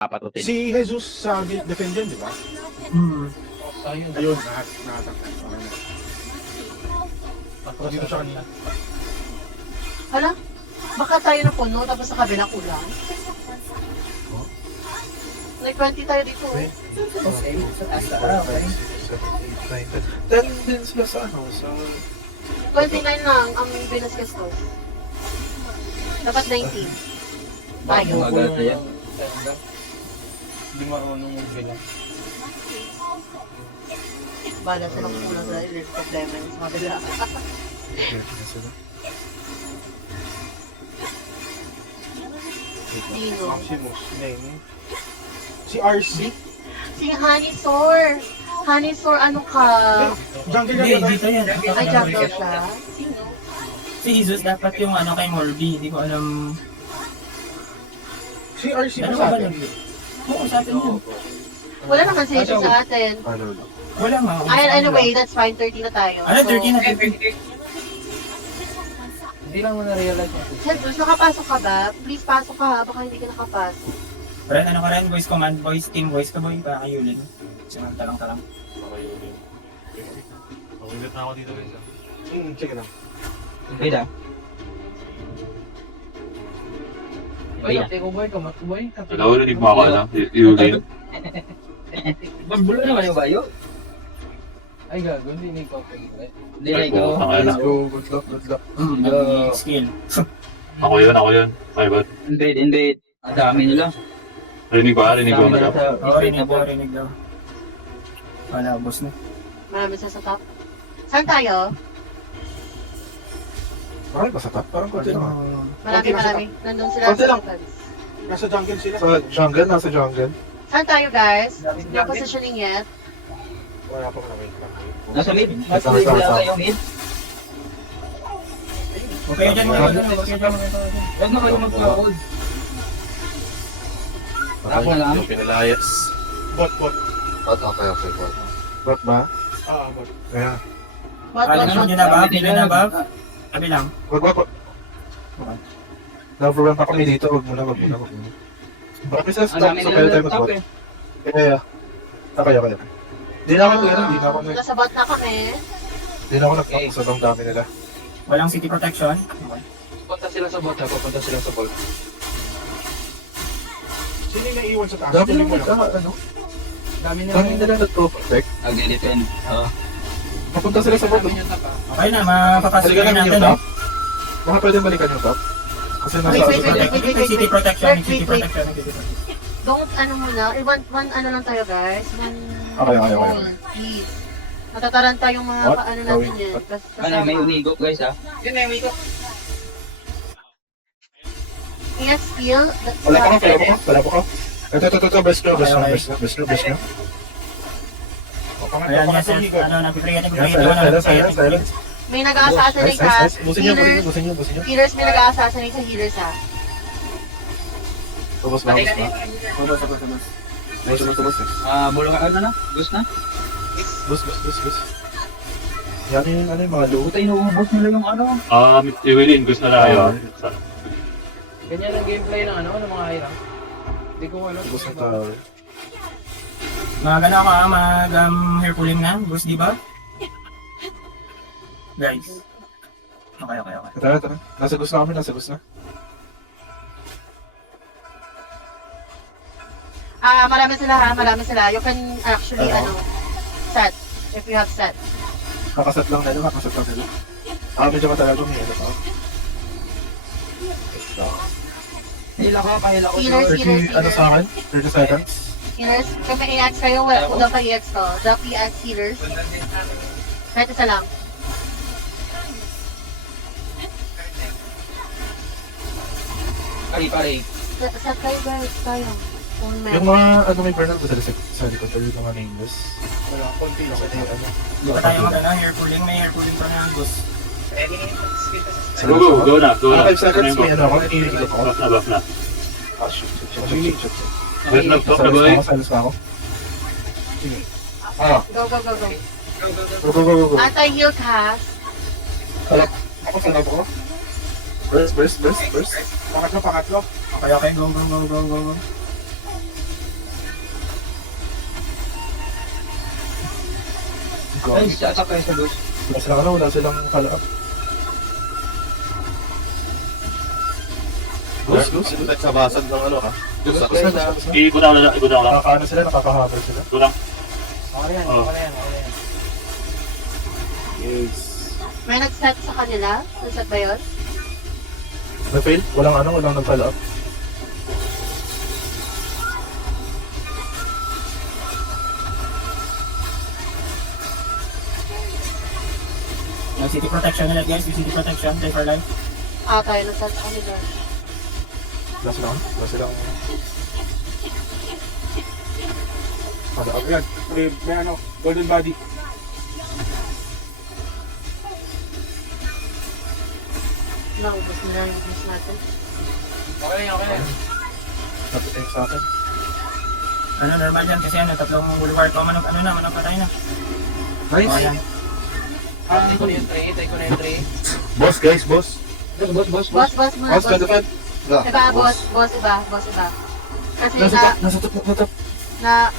papatutin. Si Jesus sa defend yun, di ba? Ayun. Ayun, nakatak. Okay na. So, dito siya kanina. Hala, baka tayo na puno tapos sa kabila kulang. Like 20 tayo dito. Okay. Okay. Sa taas na. Okay. 10 din sila sa ano, sa... 29 lang ang Venus Castos. Dapat 19. Tayo. Maganda yan. Hindi marunong yung bilang. Bala silang kulang sa problema yung sa kabila. Dino. Maximus, name. Si RC? Si Honeysore. Honeysore, ano ka? Jungle Hindi, yan ba? dito yan. Ay, jungle siya. Sino? Si Jesus dapat yung ano kay Morby. Hindi ko alam. Si RC Ano ba ba sa ba atin? lang? Oo, sa atin yun. Wala naman si Jesus sa atin. Ano? Wala nga. Ay, anyway, that's fine. 30 na tayo. Ano, 13 na 13. Hindi lang mo na-realize mo. Jesus, nakapasok ka ba? Please, pasok ka ha. Baka hindi ka nakapasok. Ren, ano ka rin? Voice command, voice team, voice ka boy. Baka yulin. Talang-talang. Mawilit na ako dito guys. Sige lang. Wait ah. Ay, ate ko boy, kamatuboy. Alam ko, hindi mo ako alam. Iugay. Barbulo naman yung bayo. Ay gago, hindi ko pwede. Hindi Ay, po, Let's tangina. go. Good luck, good luck. Skill. Ako yun. Ay, ba't? Invade. Ang dami nila. Rinig ko na lang. Oo, rinig daw. Wala, boss na. Marami sa top. Saan tayo? Marami ba sa top? Parang konti lang. Marami. Nandun sila Konti sa lang. defense. Nasa jungle sila. Nasa jungle. Saan tayo, guys? No positioning yet. Wala pa ka wait lang. Nasa mid? Mas mid lang kayo mid? Okay, dyan mo. Huwag na kayo mag-cloud. Ako lang. Pinalayas. Bot. Okay. Bot ba? Bot. Kaya. What? Hindi na ba? Hindi na ba? Sabi lang. Wag. Na-problem pa kami dito. Wag muna. Bakit sa Ang stop? dami So nila kaya tayo laptop mag-bot. eh. Kaya. Kaya. Di na ako Nasa bot na kami. nag-focus. Sobrang dami nila. Walang city protection. Punta sila sa bot, papunta sila sa bot. Sino yung naiwan sa taas? Dami Tuloy mo nila. lang. Dami Dami nila nag-protect. Nag-defend. Oo. Papunta sila sa bot. Okay na, mapapasok Balikan na namin natin, yung no? top. Baka pwede balikan yung top. Kasi nasa Wait. City protection, Wait. city protection. Don't, muna. One ano lang tayo, guys. Okay. Please. Natataranta yung mga What? paano natin yan. Ano, may umigop guys ha? Yun may umigop. EX skill. Wala pa ka. Ito. Best nyo. Ayan, yes, ano, nag-create Silence. May nag-a-assassinate sa Busin nyo. healers. Healers, may nag-a-assassinate sa healers ha. Tapos. Bulong ka na? Gusto na? Bus. Yan yung mga loot. Puta, inuubos nila yung ano. Iwilin, gusto na tayo. Ganyan ang gameplay ng ano, ng mga hirang. Hindi ko ano. Bus na tower. Mag-ano ka, hair pulling na, Bruce, di ba? Guys. Okay. Tara. Nasa gusto na. Marami sila. You can actually, set. If you have set. Kakasat lang nila. Medyo matagal kung may pa. Hila ko. Healers. 30, sa akin? 30 seconds. Healers. Kung may EX kayo, wala ko daw pa EX to. Drop EX healers. Kahit isa lang. Pare. Set kayo, guys. Tayo. Kung Yung mga may burnout ba sa likod? Yung mga nameless. Wala, konti lang. Di ba tayo hair pulling? May hair pulling pa na, Bruce. Go na. 5 seconds. May ano ako. Nanginig ako. Buff na. Shoot. Wait, nag-top na ba eh? Silence pa ako. Go. Anti-heal cast. Ako sa labo ko. Burst. Pangatlo. Okay, go. Guys, attack kayo sa bus. Wala silang follow up. Ghost. Sa basag ng ano ha? Ghost na. Iikot ako lang. Nakakaano sila, nakakahabol sila. Ito lang. Okay yan, Oh. okay yan, okay yan. Yes. May nag-set sa kanila? Nag-set ba yun? Na-fail? Walang nag-follow up. Yung city protection nila guys, yung city protection, play for life. Tayo nag-set sa kanila. Wala silang... Follow up yan. May ano, golden body. Naubos na yung business natin. Okay yan, okay yan. Napitay sa akin. Ano, normal yan kasi ano, tatlong boulevard pa, manong patay na. Okay yan. Tay ko na yung 3, tay ko na yung 3. Boss guys, boss. Boss. Boss muna, Boss, boss. 25. Iba, boss iba. Kasi Nasa top. na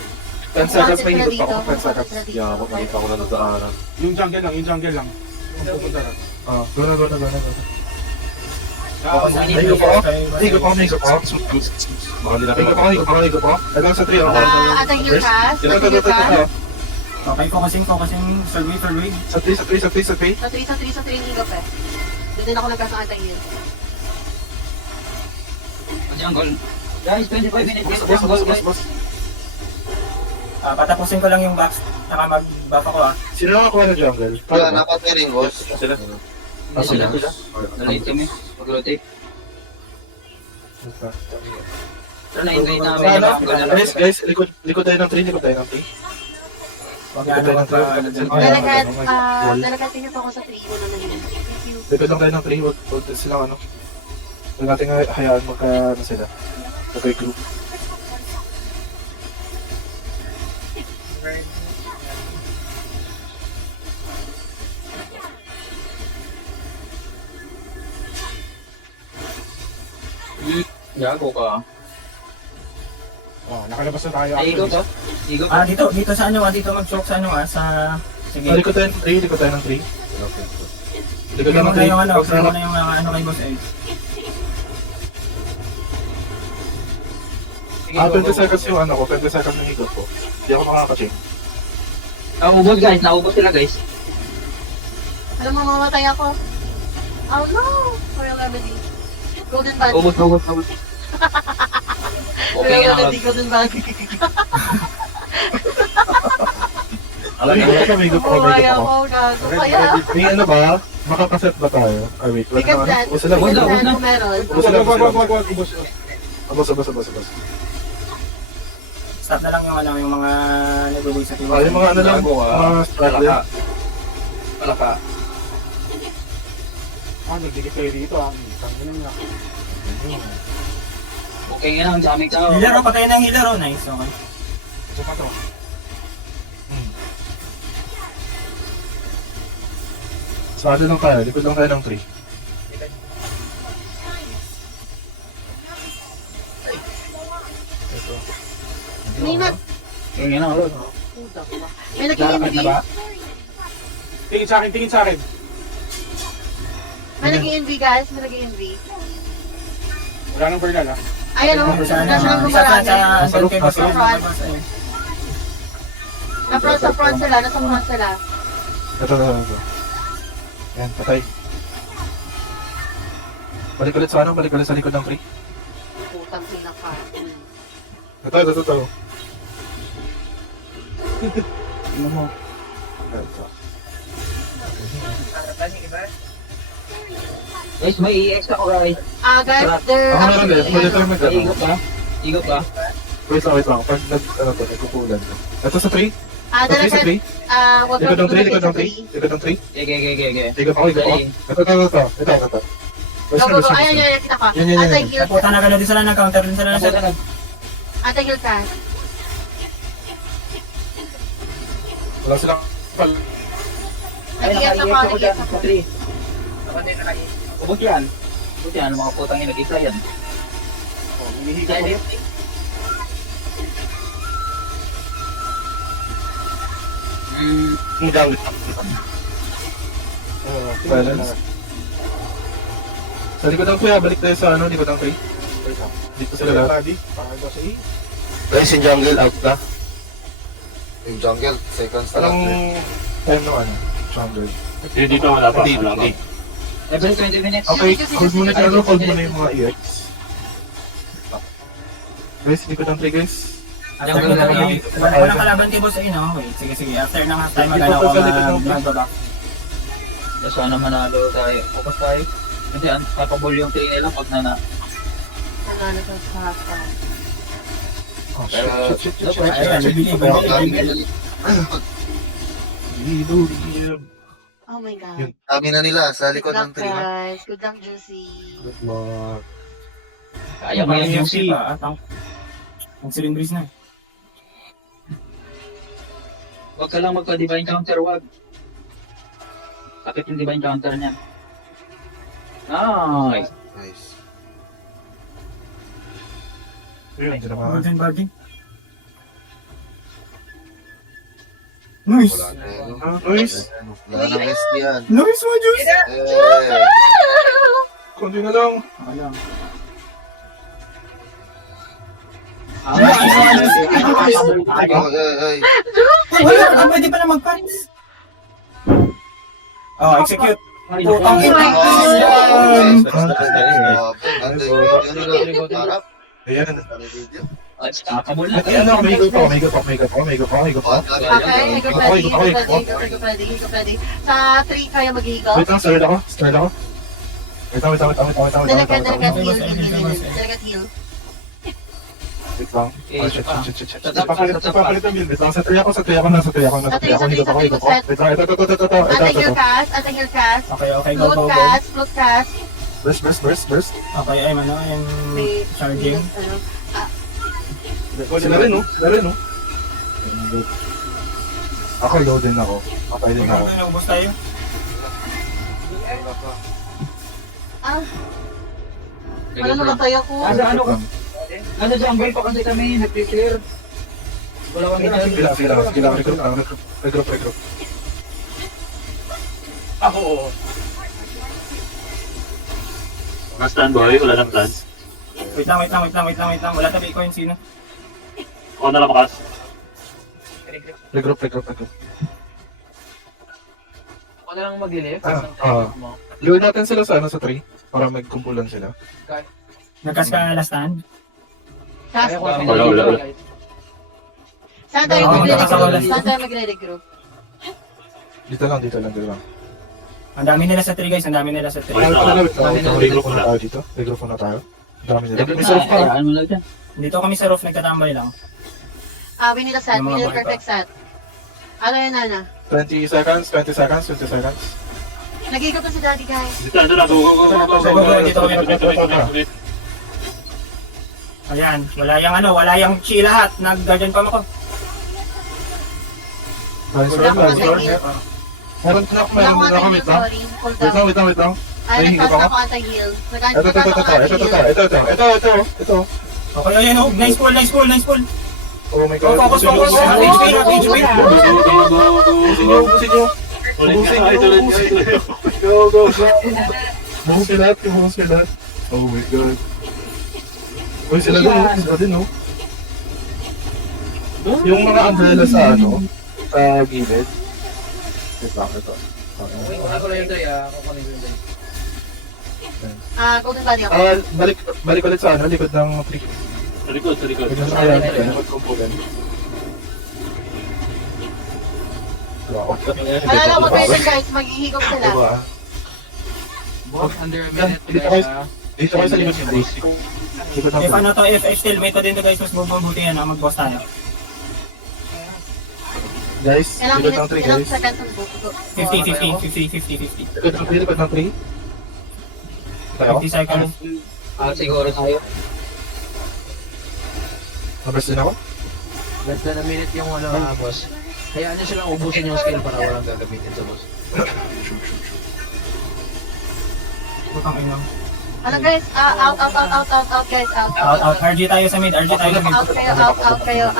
10 seconds may Concept higit pa na ako. 10 dito, seconds. concept na dito. Yeah, makikita ko na nadaanan. Yung jungle lang. Pupunta na. Go na. Higo Higo pa. Baka nila Higo pa. Hanggang sa 3 ako. Atay your cast. Atay your cast. Okay, focusing, survey. Sa 3. Sa 3 higop eh. Doon din ako nagkasakatay yun. Jungle. Guys, 25 minutes. Boss. Patapusin ko lang yung box, saka mag-buff ako Sino nakakuha ng jungle? Wala, napat nga rin, boss. Sila. Sila. Nalate kami. Mag-rotate. Pero na-invite namin. Guys, likod tayo ng 3. Wag ano, Dalagat tingin po ako sa 3. Wala na yun. Thank you. Likod lang tayo ng 3. Huwag silang ano. Huwag natin hayaan magka sila. Magka-group. Gago ka. Oh, nakalabas na tayo. Ay, ba? Igo dito sa ano dito mag-choke sa ano sa... Sige. Likod tayo ng 3. Likod tayo ng 3. Likod Bigyan tayo mo ng na yung 3. ano, bigyan mo na yung ano kay Boss Ed. 20 seconds yung ano ko. 20 seconds yung higot ko. Hindi ako makaka-check. Naubos guys, naubos sila guys. Alam mo, mamamatay ako. Oh no! Royal Remedy. Golden Body. Ubos. Okay Royal nga. Remedy, Golden Body. Higot ako. Buhay ako, gago. Kaya, May ano ba? Makakaset ba tayo? Ay wait. we can plan. O sila. We can Wala, plan wala. kung meron. Wag, boss. Abos. Stop na lang yung ano, yung mga nagbubuy sa team. Yung mga ano lang. Mga strategy. Palaka. Nagdikit kayo dito. Tangin na. Okay nga lang, daming tao. Healer oh, patay ng healer oh. Nice, okay. Ito pa to. Strategy lang tayo. Likod lang tayo ng 3. May nag... Okay nga lang, Lord. Puta ko. May nag-i-envy. Tingin sa akin. May nag-i-envy, guys. May nag-i-envy. Wala nang burnal, ha? Ayan o. Sa ano, Nasa ng isa pa marami. sa kay Boss Ed. Front. Sa front sila. Nasa front sila. Ito. Yan, patay. Balik ulit sa ano? Balik ulit sa likod ng 3. Putang pinaka. Ito. Ano mo? Ito. Guys, may EX ako guys. Guys, they're Ako meron din. actually... Pwede tayo mag-ano. Igo pa. Wait lang. Pag nagkukulan to. Ito sa 3? Sa 3? Dalagat... Wag Likod ng 3? lumapit sa 3. Likod ng 3? Okay. Higot ako. Ito. Go. Ayan, kita ka. Yan. Anti-heal Puta na gano'n din sila nag-counter din sila na Anti-heal ka. Wala silang pal. Nag-iyak ako. Ubot yan. Mga putang yung nag-isa yan. Yung jungle. Balance. Sa likod ng kuya, balik tayo sa ano, likod ng tree. Dito sila lahat. Ready? Pakagawa sa E. Guys, yung jungle out na. Yung jungle, seconds na lang. Anong time ng ano? Jungle. Hindi dito wala pa. Wala pa. Every 20 minutes. Okay, hold muna tayo, hold muna yung mga EX. Guys, likod ng tree guys. Walang kalaban kay boss ayun, no? Wait, sige. After ng half time, magano ko magbaba. Sana manalo tayo. Kapag tayo. Kasi unstoppable yung tingin nila pag Nanalo sa hapa. Oh, Pero, shit. Ayan, bibili. Oh my God. Yun. Dami na nila sa Good likod luck, ng tree. no? guys. Good luck, Juicy. Good luck. Kaya ba yung si pa at ang cylinders na. Huwag ka lang magka-divine counter, wag. Sakit yung divine counter niya. Nice. Nice. Yun, hindi na mga... Golden Body. Nice! Wala na yun. Nice! Wala na rest yan. Nice one, Juice! Eh, Kundi na lang. Okay lang. ay. Wala, pwede pa na mag-pants. Oh, execute. Putang ina. Harap. Ayan. Unstoppable na. Ay, ano, may higop ako. Okay, higop ready. Sa 3 kaya mag-higop. Wait lang, start ako. Wait lang. Dalagat heal. Wait lang. Oh, shit. Papalit ang build. Wait lang, sa 3 ako. Nasa 3 ako. Higop ako. Wait lang, ito. Anti your cast. Okay, go. Float cast. Burst. Okay, ay ano, yung May charging. Sila rin, no? Ako, load din ako. Patay din ako. Ubus tayo. Ano namatay ako? Ano jungle pa kasi kami, nag-clear. Wala kang ginagawa. Sige lang. Regroup. Ako, oo. Mga standby, wala nang plan. Wait lang. Wala tabi ko yung sino. Ako na lang makas. Regroup. Ako na lang mag-lift. Load natin sila sa 3 para magkumpulan sila. Nagkas ka last stand. Cast. Wala. Saan tayo magre-regroup? Dito lang. Ang dami nila sa 3 guys, ang dami nila sa 3. Regroup muna tayo dito. Ang dami nila. May surf pa. Ano lang dyan? Dito kami sa roof, nagtatambay lang. We need a set. We need a perfect set. Ano yun, Nana? 20 seconds. Nag-higop na si Daddy, guys. Dito na, go. Ayan, wala yung chi lahat. Nag-guardian pa ako. Meron na ako. Wait lang. Sorry. Hold down. Wait lang. Ay, May higop nagpas ako. ako anti-heal. Ito. Okay, ayan oh. Nice pull. Oh my god. Focus. HP. Buhusin nyo. Go. Buhusin lahat. Oh my god. Uy, sila din, no? Yung mga umbrella sa gilid. Ito. Ako lang yung day, ako lang yung day. Golden Body ako. Balik ulit sa likod ng tree. Sa likod. Likod ng component. Alala mo tayo dyan, guys. Maghihigop sila. Diba? Boss, under a minute. Dito kayo sa likod ng tree. Likod ng If tree. ano to, if still, may to din to guys, mas bubuti yan, mag-boss tayo. Guys, Ilang likod ng minutes, tree, ilang guys. seconds ang book. 50. Likod ng tree. Tayo. 50 seconds. Siguro tayo. Nabers din ako. Less than a minute yung boss. Hayaan nyo silang ubusin yung skill para walang gagamitin sa boss. Putang ina. Ano guys? Out guys, out. Out. RG tayo sa mid. Out kayo.